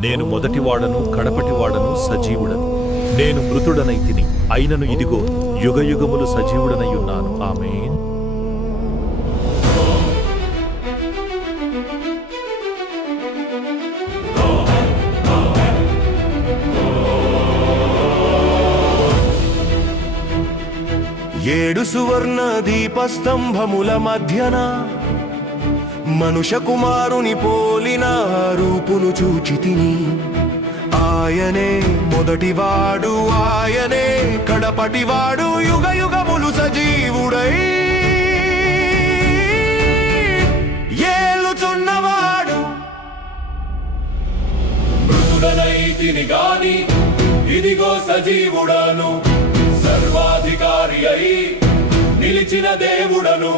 నేను మొదటివాడను కడపటివాడను సజీవుడను. నేను మృతుడనైతిని, అయినను ఇదిగో యుగయుగములు సజీవుడనయ్యున్నాను. ఆమేన్. ఏడు సువర్ణ దీపస్తంభముల మధ్యన మనుష కుమారుని పోలిన రూపును చూచితిని. ఆయనే మొదటివాడు, ఆయనే కడపటివాడు, యుగ యుగములు సజీవుడై ఏలుచున్నవాడు. మృతుడనైతిని గాని ఇదిగో సజీవుడను, సర్వాధికారి అయి నిలిచిన దేవుడను.